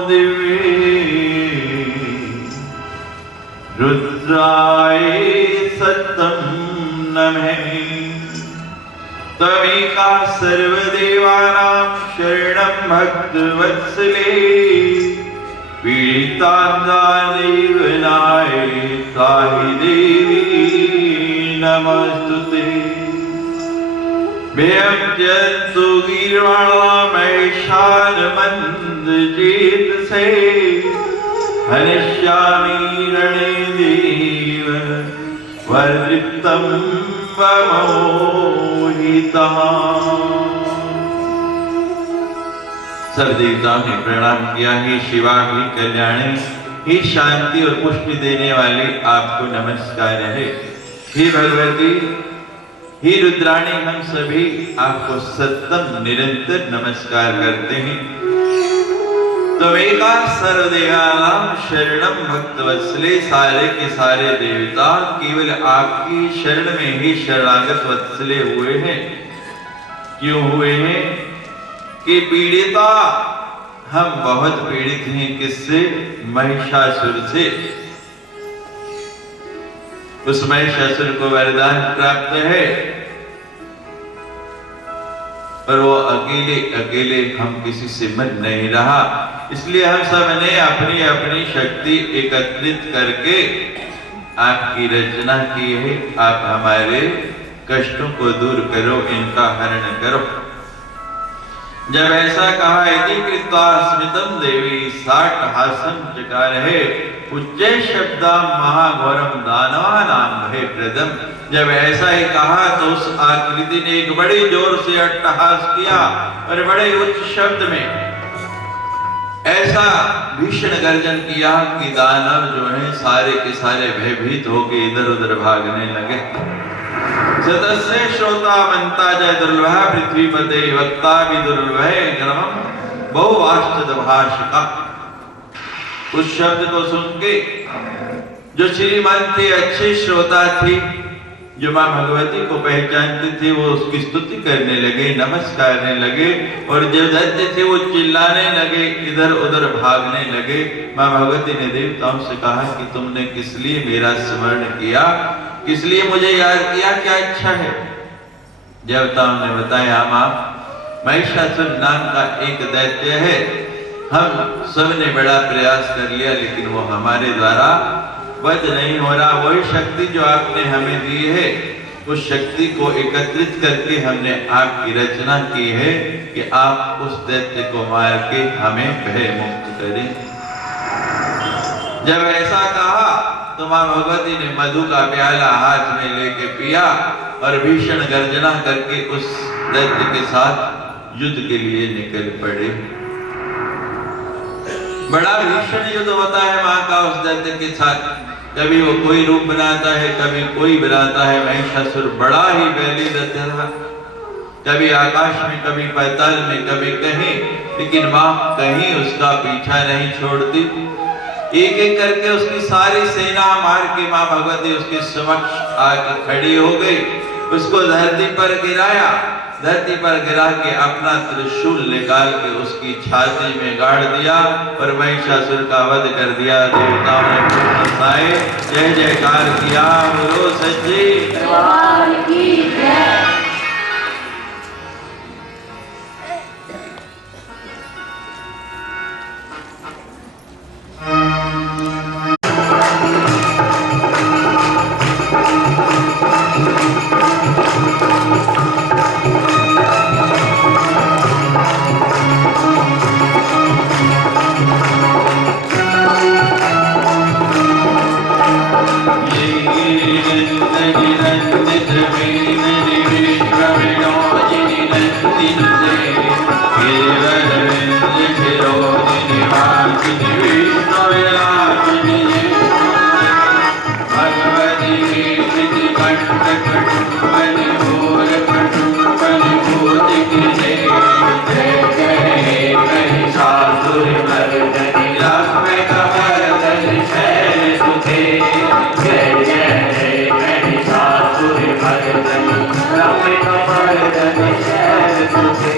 दिव्ये रुद्राय सत्तम नमः त्वमेका सर्वदेवानां शरणं भक्तवत्सले पीडितान्दादेवनाय ताहि देवी नमस्तुते बेहम जंतु गीर्वाणामैशान मंद चेतसे हनिष्यामि रणे देव वर्धितं वमोहितः। सब देवताओं ने प्रणाम किया। हे शिवा, हे कल्याणी, हे शांति और पुष्टि देने वाले, आपको नमस्कार है। हे भगवती, हे रुद्राणी, हम सभी आपको सततम निरंतर नमस्कार करते हैं। त्वमेका सर्वदेवानां शरणं भक्तवत्सले, सारे के सारे देवता केवल आपकी शरण में ही शरणागत वत्सले हुए हैं। क्यों हुए हैं? कि पीड़िता, हम बहुत पीड़ित हैं। किससे? महिषासुर से। उस महिषासुर को वरदान प्राप्त है और वो अकेले अकेले हम किसी से मन नहीं रहा, इसलिए हम सब ने अपनी अपनी शक्ति एकत्रित करके आपकी रचना की है। आप हमारे कष्टों को दूर करो, इनका हरण करो। जब ऐसा कहा, यदि कृता स्मितम देवी साठ हासम चकार है उच्चे शब्दा महाघोरम दानवानाम भय प्रदम। जब ऐसा ही कहा तो उस आकृति ने एक बड़ी जोर से अट्टहास किया और बड़े उच्च शब्द में ऐसा भीषण गर्जन किया कि दानव जो है सारे के सारे भयभीत होकर इधर उधर भागने लगे। सतस्य श्रोता मनता जय दुर्लभ पृथ्वीपते वक्ता भी दुर्लभ ग्रमम बहुवाष्ट भाषिका। उस शब्द को सुन के जो श्रीमान थे, अच्छे श्रोता थे, जो मां भगवती को पहचानते थे, वो उसकी स्तुति करने लगे, नमस्कार करने लगे। और जो दैत्य थे वो चिल्लाने लगे, इधर उधर भागने लगे। मां भगवती ने देवताओं से कहा कि तुमने किस लिए मेरा स्मरण किया, किस लिए मुझे याद किया, क्या इच्छा है? देवताओं ने बताया, मां महिषासुर नाम का एक दैत्य है, हम सब ने बड़ा प्रयास कर लिया लेकिन वो हमारे द्वारा वध नहीं हो रहा। वही शक्ति जो आपने हमें दी है, उस शक्ति को एकत्रित करके हमने आपकी रचना की है कि आप उस दैत्य को मार के हमें भय मुक्त करें। जब ऐसा कहा तो मां भगवती ने मधु का प्याला हाथ में लेके पिया और भीषण गर्जना करके उस दैत्य के साथ युद्ध के लिए निकल पड़े। बड़ा भीषण युद्ध होता है मां का उस दैत्य के साथ। कभी वो कोई रूप बनाता है, कभी कोई बनाता है। महिषासुर बड़ा ही बैली दैत्य था, कभी आकाश में, कभी पाताल में, कभी कहीं, लेकिन मां कहीं उसका पीछा नहीं छोड़ती। एक एक करके उसकी सारी सेना मार के मां भगवती उसके समक्ष आके खड़ी हो गई। उसको धरती पर गिराया, धरती पर गिरा के अपना त्रिशूल निकाल के उसकी छाती में गाड़ दिया और महिषासुर का वध कर दिया। देवताओं ने पूर्ण जय जयकार किया, बोलो सच्चे दरबार की जय। सुते जय जय महिषासुर मर्दनी रमित मर्दन शैल सुते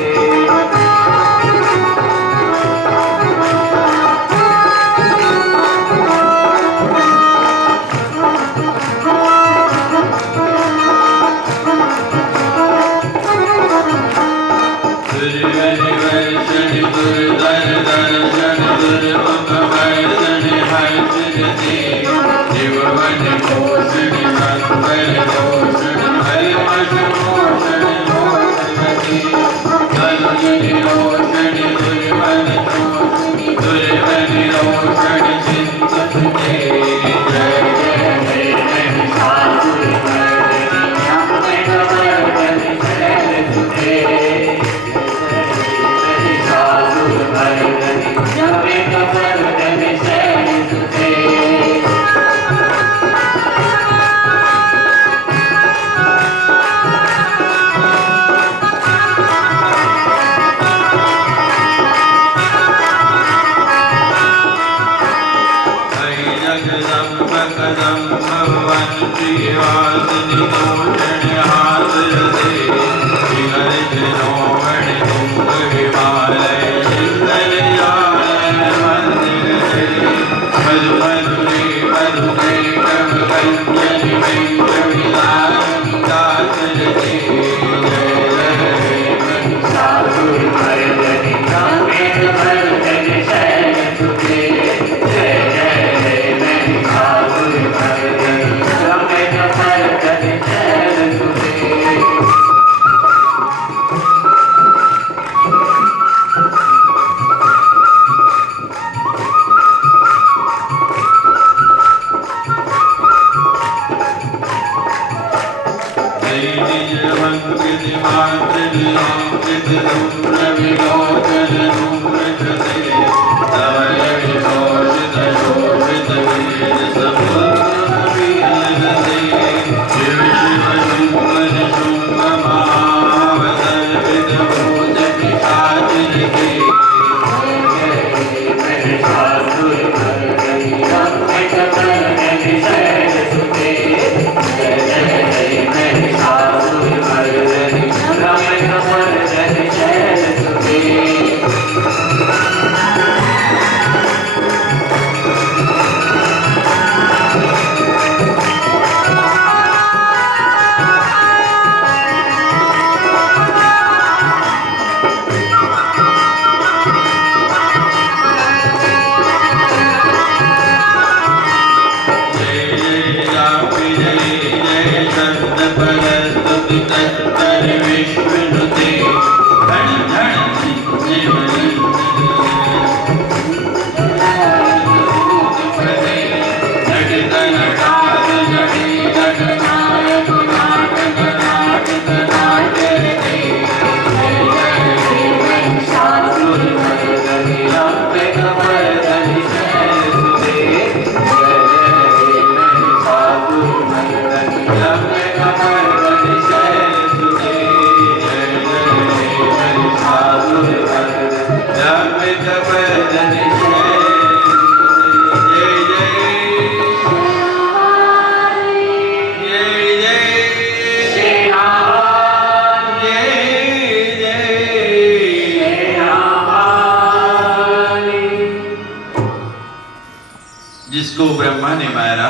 जिसको ब्रह्मा ने मारा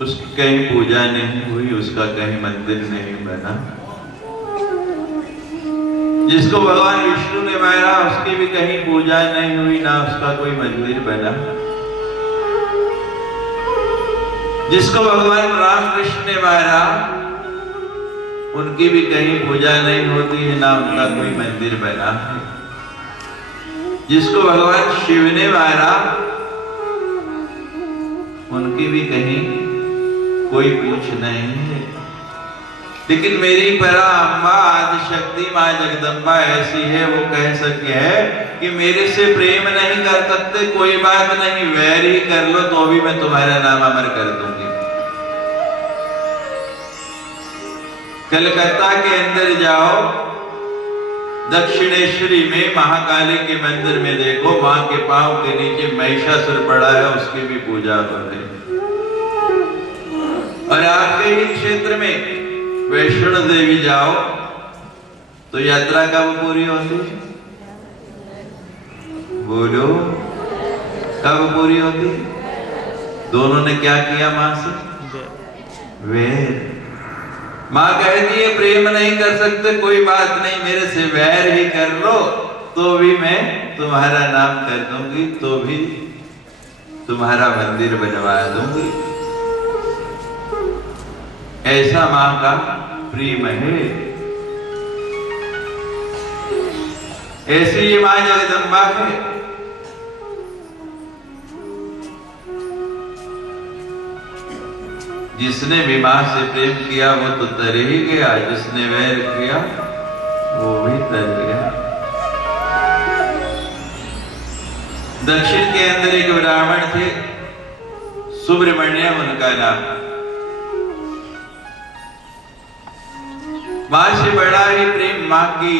उसकी कहीं पूजा नहीं हुई, उसका कहीं मंदिर नहीं बना। जिसको भगवान विष्णु ने मारा उसकी भी कहीं पूजा नहीं हुई, ना उसका कोई मंदिर बना। जिसको भगवान राम कृष्ण ने मारा उनकी भी कहीं पूजा नहीं होती है, ना उनका कोई मंदिर बना है। जिसको भगवान शिव ने मारा उनकी भी कहीं कोई पूछ नहीं है। लेकिन मेरी परा अम्बा आदिशक्ति माँ जगदम्बा ऐसी है, वो कह सके है कि मेरे से प्रेम नहीं कर सकते, कोई बात नहीं, वैर ही कर लो तो भी मैं तुम्हारा नाम अमर कर दूंगी। कलकत्ता के अंदर जाओ, दक्षिणेश्वरी में महाकाली के मंदिर में देखो, मां के पांव के नीचे महिषासुर पड़ा है, उसकी भी पूजा हो रही है। और आपके ही क्षेत्र में वैष्णो देवी जाओ तो यात्रा कब पूरी होती है? बोलो, कब पूरी होती है? दोनों ने क्या किया मां से? वैर। मां कहती है प्रेम नहीं कर सकते, कोई बात नहीं, मेरे से वैर ही कर लो तो भी मैं तुम्हारा नाम कर दूंगी, तो भी तुम्हारा मंदिर बनवा दूंगी। ऐसा मां का प्रेम है। ऐसी ये मां जगदम्बा है। जिसने भी मां से प्रेम किया वो तो तर ही गया, जिसने वैर किया वो भी तर गया। दक्षिण के अंदर एक ब्राह्मण थे, सुब्रमण्यम उनका नाम। मां से बड़ा ही प्रेम, मां की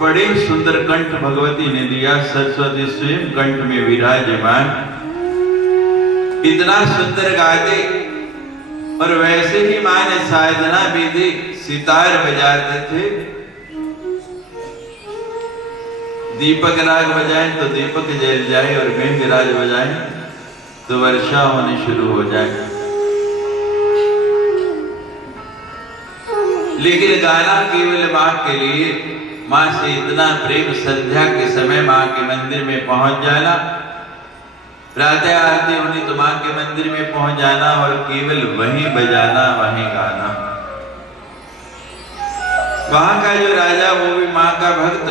बड़ी सुंदर कंठ भगवती ने दिया, सरस्वती स्वयं कंठ में विराजमान, इतना सुंदर गाते। और वैसे ही मां ने साधना भी दी, सितार बजाते थे। दीपक राग बजाएं तो दीपक जल जाए, और मेघराज बजाएं तो वर्षा होनी शुरू हो जाए। लेकिन गाना केवल मां के लिए। मां से इतना प्रेम, संध्या के समय मां के मंदिर में पहुंच जाना, प्रातः आरती होनी तो मां के मंदिर में पहुंच जाना और केवल वहीं बजाना, वहीं गाना। वहां का जो राजा वो भी मां का भक्त,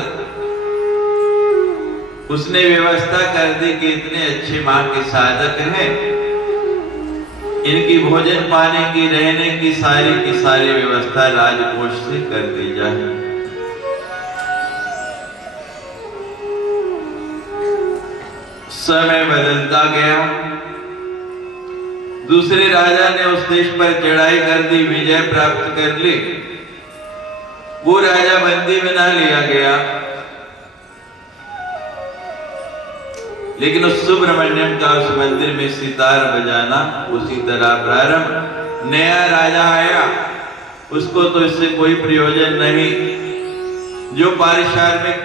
उसने व्यवस्था कर दी कि इतने अच्छे मां के साधक हैं, इनकी भोजन पाने की, रहने की सारी व्यवस्था राजकोष से कर दी जाए। समय बदलता गया, दूसरे राजा ने उस देश पर चढ़ाई कर दी, विजय प्राप्त कर ली। वो राजा बंदी बना लिया गया। लेकिन उस सुब्रमण्यम का उस मंदिर में सितार बजाना उसी तरह प्रारंभ। नया राजा आया, उसको तो इससे कोई प्रयोजन नहीं। जो पारिश्रमिक,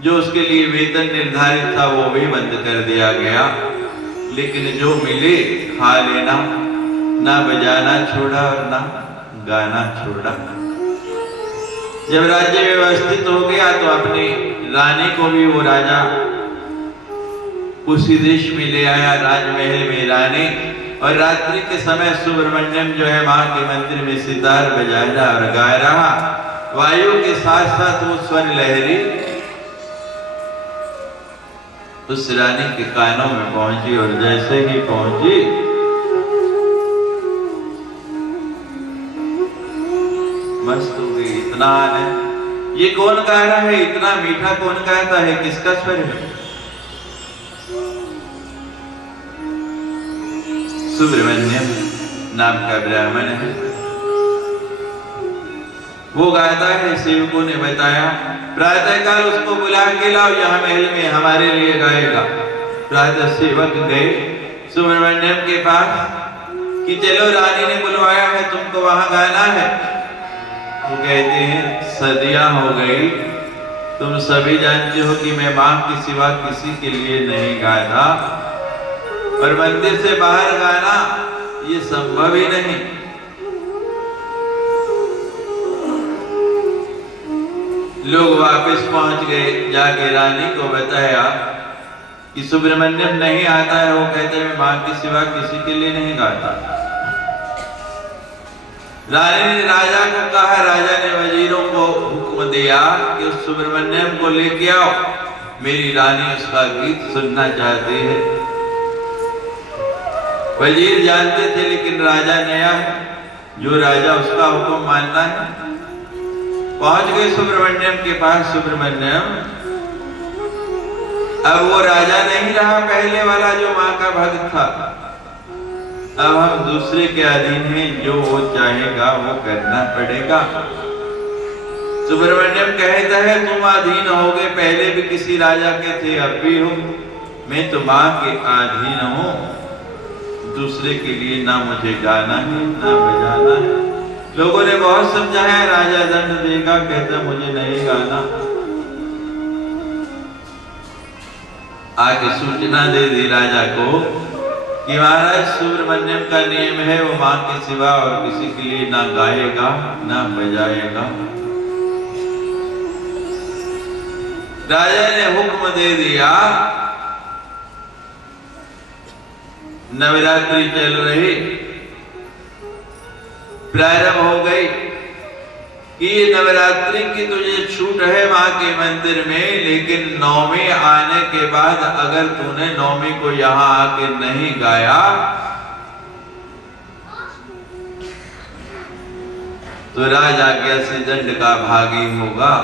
जो उसके लिए वेतन निर्धारित था, वो भी बंद कर दिया गया। लेकिन जो मिले खा लेना, ना बजाना छोड़ा और ना गाना छोड़ा। जब राज्य व्यवस्थित हो गया तो अपनी रानी को भी वो राजा उसी देश में ले आया, राजमहल में रानी। और रात्रि के समय सुब्रमण्यम जो है मां के मंदिर में सितार बजा रहा और गा रहा। वायु के साथ साथ वो स्वर लहरी उस रानी के कानों में पहुंची, और जैसे ही पहुंची मस्त हो गई। इतना आनंद, ये कौन गा रहा है? इतना मीठा कौन गाता है? किसका स्वर है? सुब्रमण्यम नाम का ब्राह्मण है, वो गाता है। सेवकों ने बताया प्रातःकाल उसको बुला के लाओ, यहाँ महल में हमारे लिए गाएगा। प्रातः सेवक गए सुब्रमण्यम के पास कि चलो रानी ने बुलवाया है, तुमको वहां गाना है। वो कहते हैं सदियां हो गई, तुम सभी जानते हो कि मैं मां के सिवा किसी के लिए नहीं गाता, और मंदिर से बाहर गाना ये संभव ही नहीं। लोग वापस पहुंच गए, जाके रानी को बताया कि सुब्रमण्यम नहीं आता है। वो कहते हैं मैं मां के सिवा किसी के लिए नहीं गाता। रानी ने राजा को कहा, राजा ने वजीरों को हुक्म दिया कि उस सुब्रमण्यम को लेके आओ, मेरी रानी उसका गीत सुनना चाहती है। वजीर जानते थे, लेकिन राजा नया है, जो राजा उसका हुक्म मानना है। पहुंच गए सुब्रमण्यम के पास। सुब्रमण्यम अब वो राजा नहीं रहा पहले वाला जो मां का भक्त था। अब हम दूसरे के अधीन हैं, जो वो चाहेगा वो करना पड़ेगा। सुब्रमण्यम कहता है तुम अधीन हो गए, पहले भी किसी राजा के थे, अब भी हो। मैं तो मां के अधीन हूं, दूसरे के लिए ना मुझे गाना है ना बजाना है। लोगों ने बहुत समझाया, राजा दंड देगा, कहता मुझे नहीं गाना। आके सूचना दे दी राजा को कि महाराज सुब्रमण्यम का नियम है, वो मां के सिवा और किसी के लिए ना गाएगा ना बजाएगा। राजा ने हुक्म दे दिया, नवरात्रि चल रही, प्रारंभ हो गई कि ये नवरात्रि की तुझे छूट है मां के मंदिर में, लेकिन नौमी आने के बाद अगर तूने नौमी को यहां आके नहीं गाया तो राज आज्ञा से दंड का भागी होगा।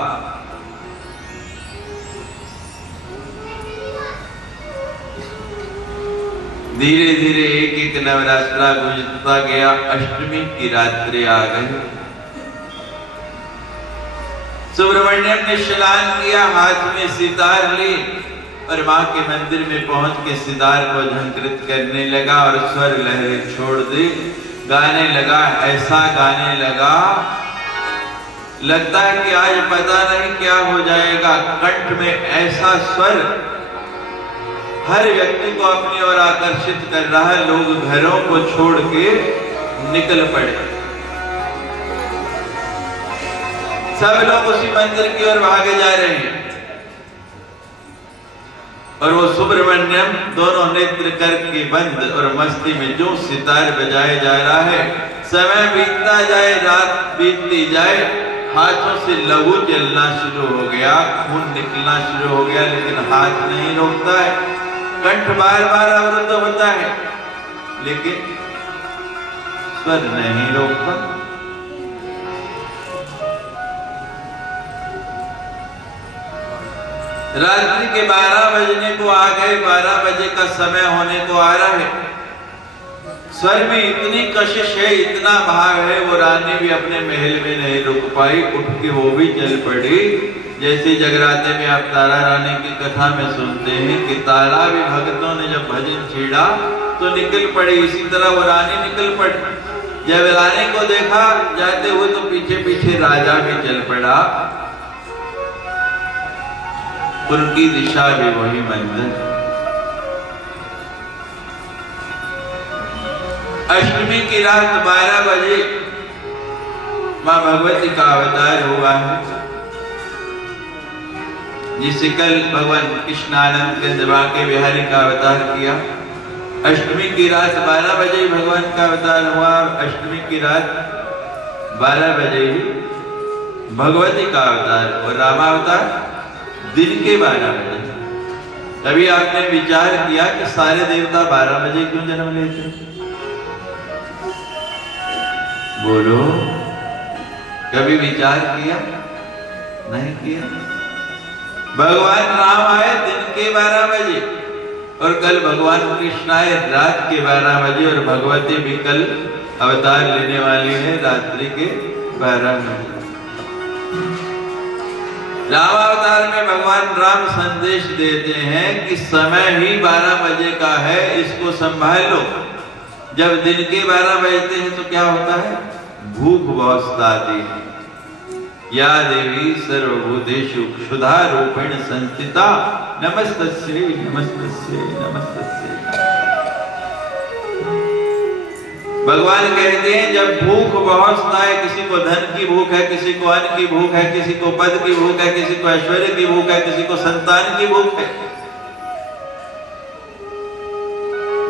धीरे धीरे एक एक नवरात्रा गुजरता गया, अष्टमी की रात्रि आ गई। सुब्रमण्यम ने स्नान किया, हाथ में सितार ली और मां के मंदिर में पहुंच के सितार को झंकृत करने लगा और स्वर लहरें छोड़ दी, गाने लगा। ऐसा गाने लगा लगता है कि आज पता नहीं क्या हो जाएगा। कंठ में ऐसा स्वर हर व्यक्ति को अपनी ओर आकर्षित कर रहा है। लोग घरों को छोड़ के निकल पड़े, सब लोग उसी मंदिर की ओर भागे जा रहे हैं और वो सुब्रमण्यम दोनों नेत्र करके बंद और मस्ती में जो सितार बजाए जा रहा है। समय बीतता जाए, रात बीतती जाए, हाथों से लहू जलना शुरू हो गया, खून निकलना शुरू हो गया, लेकिन हाथ नहीं रोकता है। कंठ बार बार अवरुद्ध होता है लेकिन स्वर नहीं रोकता। रात्रि के 12 बजने को आ गए, 12 बजे का समय होने को आ रहा है। स्वर में इतनी कशिश है, इतना भाव है, वो रानी भी अपने महल में नहीं रुक पाई, उठ के वो भी चल पड़ी। जैसे जगराते में आप तारा रानी की कथा में सुनते हैं कि तारा भी भक्तों ने जब भजन छेड़ा तो निकल पड़ी, इसी तरह वो रानी निकल पड़ी। जब रानी को देखा जाते हुए तो पीछे पीछे राजा भी चल पड़ा, उनकी दिशा भी वही मंदिर। अष्टमी की रात 12 बजे मां भगवती का अवतार हुआ है, जिसे कल भगवान कृष्णानंद के दिमाग के बिहारी का अवतार किया। अष्टमी की रात 12 बजे भगवान का अवतार हुआ। अष्टमी की रात 12 बजे भगवती का अवतार और रामावतार दिन के 12 बजे। कभी आपने विचार किया कि सारे देवता 12 बजे क्यों जन्म लेते? बोलो, कभी विचार किया? नहीं किया। भगवान राम आए दिन के 12 बजे और कल भगवान कृष्ण आए रात के 12 बजे और भगवती भी कल अवतार लेने वाली है रात्रि के 12 बजे। रामावतार में भगवान राम संदेश देते हैं कि समय ही 12 बजे का है, इसको संभाल लो। जब दिन के 12 बजते हैं तो क्या होता है? भूख बहुत आती है। या देवी सर्वभूतेषु क्षुधा रूपेण संस्थिता नमस्तस्यै नमस्तस्यै नमस्तस्यै। भगवान कहते हैं जब भूख बहुत आए, किसी को धन की भूख है, किसी को अन्न की भूख है, किसी को पद की भूख है, किसी को ऐश्वर्य की भूख है, किसी को संतान की भूख है,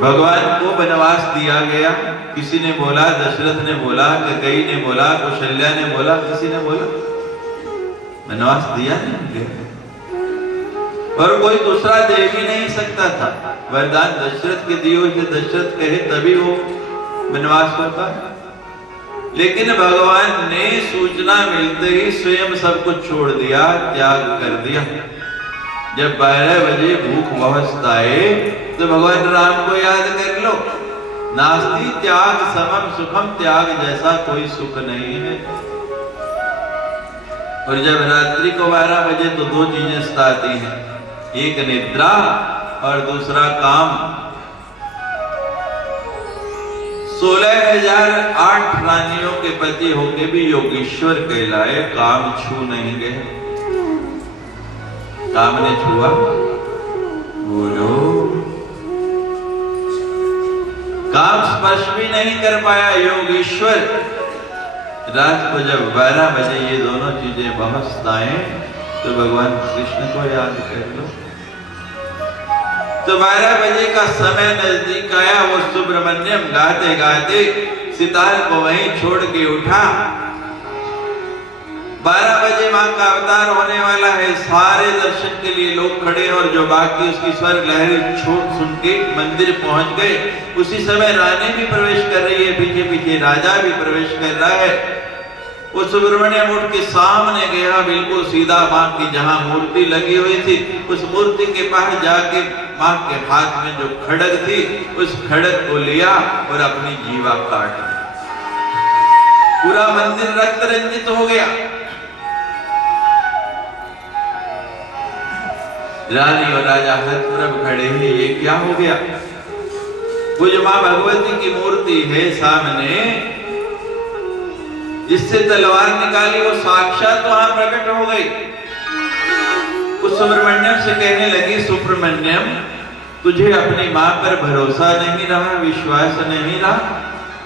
भगवान को वनवास दिया गया। किसी ने बोला, दशरथ ने बोला, कैकेयी ने बोला, कौशल्या ने बोला, किसी ने बोला, वनवास दिया नहीं गया और कोई दूसरा दे भी नहीं सकता था। वरदान दशरथ के दिए हुए दशरथ कहे तभी वो वनवास होता है। लेकिन भगवान ने सूचना मिलते ही स्वयं सब कुछ छोड़ दिया, त्याग कर दिया। जब 12 बजे भूख बहुत आए तो भगवान राम को याद कर लो। नास्ति त्याग समम सुखम, त्याग जैसा कोई सुख नहीं है। और जब रात्रि को 12 बजे तो दो चीजें सताती हैं, एक निद्रा और दूसरा काम। 16,008 रानियों के पति होके भी योगीश्वर कहलाए, काम छू नहीं गए। काम ने छुआ? बोलो। काम स्पर्श भी नहीं कर पाया योगीश्वर। रात को जब 12 बजे ये दोनों चीजें बहुत सताएं तो भगवान कृष्ण को याद कर लो। तो 12 बजे का समय नजदीक आया। वो सुब्रमण्यम गाते गाते सितार को वहीं छोड़ के उठा। 12 बजे मां का अवतार होने वाला है। सारे दर्शन के लिए लोग खड़े और जो बाकी उसकी स्वर लहरी सुन के मंदिर पहुंच गए। उसी समय रानी भी प्रवेश कर रही है, पीछे पीछे राजा भी प्रवेश कर रहा है। वो सुब्रमण्यम उठ के सामने गया, बिल्कुल सीधा मां की जहां मूर्ति लगी हुई थी उस मूर्ति के पास जाके मां के हाथ में जो खड़ग थी उस खड़ग को लिया और अपनी जीवा काट दी। पूरा मंदिर रक्त रंजित हो गया। रानी और राजा हतप्रभ खड़े हैं, ये क्या हो गया? वो जो मां भगवती की मूर्ति है सामने, जिससे तलवार निकाली वो साक्षात वहां प्रकट हो गई। उस सुब्रमण्यम से कहने लगी, सुब्रमण्यम तुझे अपनी मां पर भरोसा नहीं रहा, विश्वास नहीं रहा,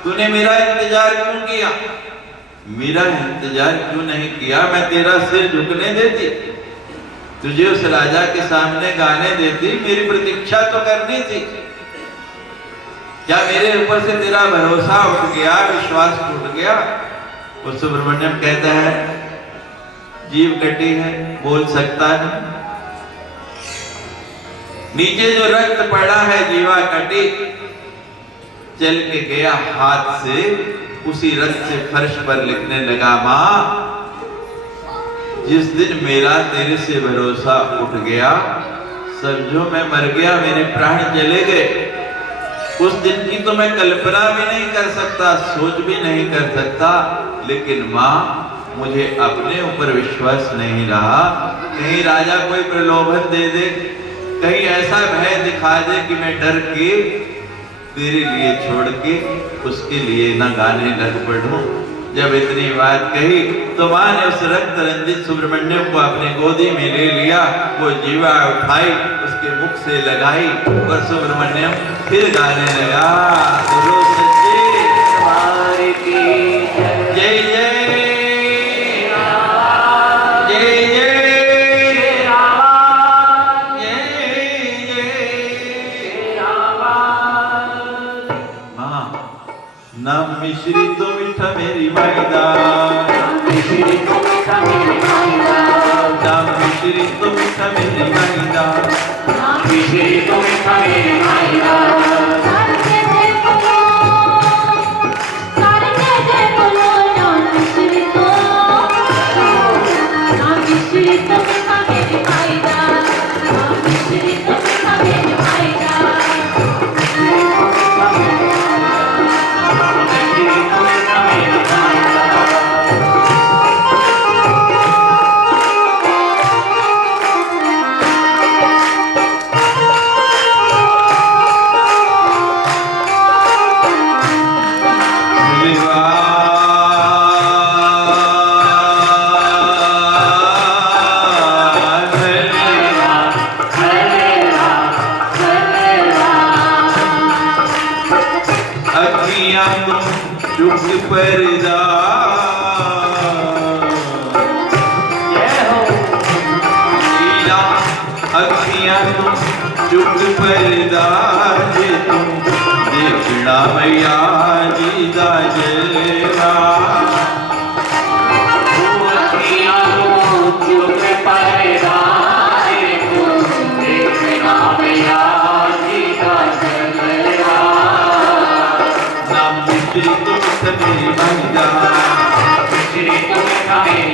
तूने मेरा इंतजार क्यों किया? मेरा इंतजार क्यों नहीं किया? मैं तेरा सिर झुकने देती, तुझे उस राजा के सामने गाने देती, मेरी प्रतीक्षा तो करनी थी। क्या मेरे ऊपर से तेरा भरोसा उठ गया, विश्वास टूट गया? वो सुब्रमण्यम कहता है, जीव कटी है, बोल सकता है। नीचे जो रक्त पड़ा है जीवा कटी, चल के गया हाथ से, उसी रक्त से फर्श पर लिखने लगा, मां जिस दिन मेरा तेरे से भरोसा उठ गया, समझो मैं मर गया, मेरे प्राण चले गए। उस दिन की तो मैं कल्पना भी नहीं कर सकता, सोच भी नहीं कर सकता। लेकिन मां मुझे अपने ऊपर विश्वास नहीं रहा, कहीं राजा कोई प्रलोभन दे दे, कहीं ऐसा भय दिखा दे कि मैं डर के तेरे लिए छोड़ के उसके लिए न गाने लग पड़ूं। जब इतनी बात कही तो मां ने उस रक्त रंजित सुब्रमण्यम को अपने गोदी में ले लिया। वो जीवा उठाई, उसके मुख से लगाई और सुब्रमण्यम फिर गाने लगा, गुरु सच्चे दरबार की जय जय नाम मिश्री तो मीठा मेरी मायदा, नाम मिश्री तो मीठा मेरी मायदा, नाम मिश्री तो मीठा मेरी मायदा, नाम मिश्री तो मीठा मेरी मायदा। सारे जय बोलो नाम मिश्री तो, नाम मिश्री तो मीठा मेरी मायदा, नाम मिश्री तो मीठा मेरी मायदा। पर्दा अखियां तुम चुप पर्दा जे तुम देखना मैया जी दा जलवा। अखियां तुम चुप पर्दा जे तुम देखना मैया जी दा जलवा। नाम मिश्री तुम मेरी मायदा, मिश्री तुम मेरी